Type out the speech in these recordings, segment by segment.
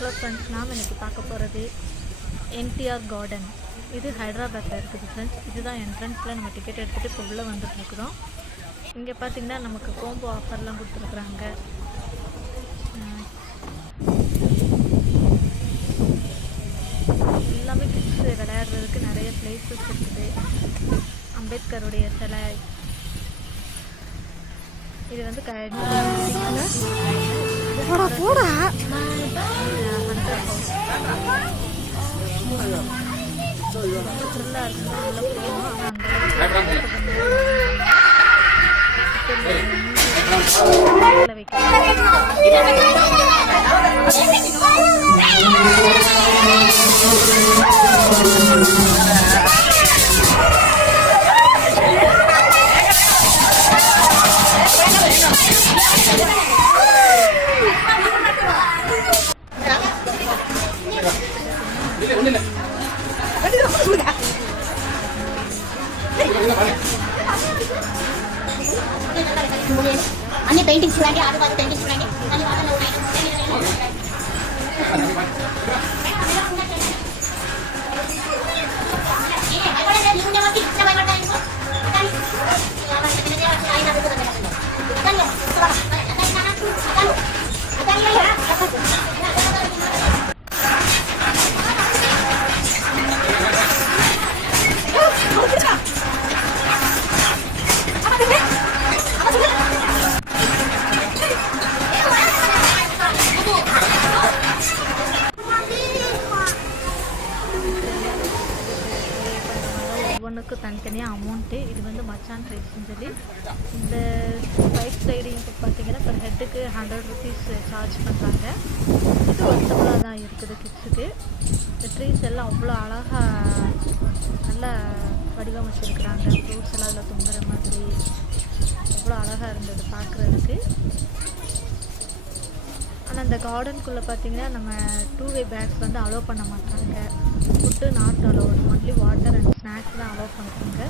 Hello friends, நாம் இன்றைக்கி பார்க்க போகிறது என்டிஆர் கார்டன். இது ஹைதராபாத்தில் இருக்குது ஃப்ரெண்ட்ஸ். இதுதான் என்ட்ரன்ஸில் நம்ம டிக்கெட் எடுத்துகிட்டு இப்போ உள்ளே வந்துட்டுருக்குறோம். இங்கே பார்த்திங்கன்னா நமக்கு கோம்போ ஆஃபர்லாம் கொடுத்துருக்குறாங்க. எல்லாமே கிட்ஸ் விளையாடுறதுக்கு நிறைய பிளேசஸ் இருக்குது. அம்பேத்கருடைய சிலை இது வந்து अन्य पेंटिंग्स चुराएंगे, आजू बाजू पेंटिंग्स चुराएंगे, ஒவ்வொன்றுக்கு தனித்தனியாக அமௌண்ட்டு. இது வந்து மச்சான் ரைட்ஸ்ன்னு சொல்லி இந்த பைக் ரைடிங்க்கு பார்த்தீங்கன்னா பர் ஹெட்டுக்கு 100 rupees சார்ஜ் பண்ணுறாங்க. இது ஒர்த்தபுளாக தான் இருக்குது கிட்ஸுக்கு. இந்த ட்ரீஸ் எல்லாம் அவ்வளோ அழகாக நல்லா வடிவமைச்சிருக்கிறாங்க. ஃப்ரூட்ஸ் எல்லாம் அதில் தொங்குற மாதிரி அவ்வளோ அழகாக இருந்தது பார்க்குறதுக்கு. ஆனால் இந்த கார்டனுக்குள்ளே பார்த்தீங்கன்னா நம்ம 2-way பேக்ஸ் வந்து அலோவ் பண்ண மாட்டாங்க. Food not allow, only water and snacks தான் அலோவ் பண்ணுறாங்க.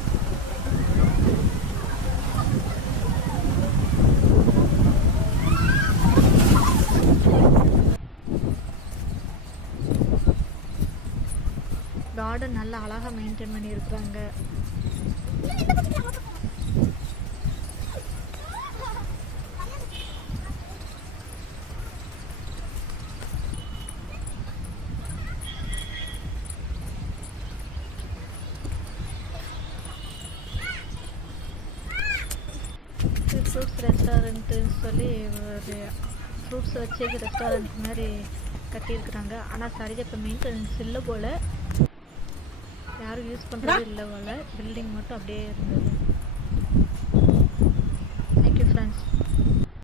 கார்டன் நல்லா அழகாக மெயின்டைன் பண்ணி இருக்கிறாங்க. ஃப்ரூட்ஸ் ரெஸ்டாரண்ட்டுன்னு சொல்லி ஒரு ஃப்ரூட்ஸ் வச்சு ரெஸ்டாரண்ட் மாதிரி கட்டியிருக்கிறாங்க. ஆனால் சரியாக இப்போ மெயின்டெனன்ஸ் இல்லை போல், யாரும் யூஸ் பண்ணுறது இல்லை போல். பில்டிங் மட்டும் அப்படியே இருந்தது.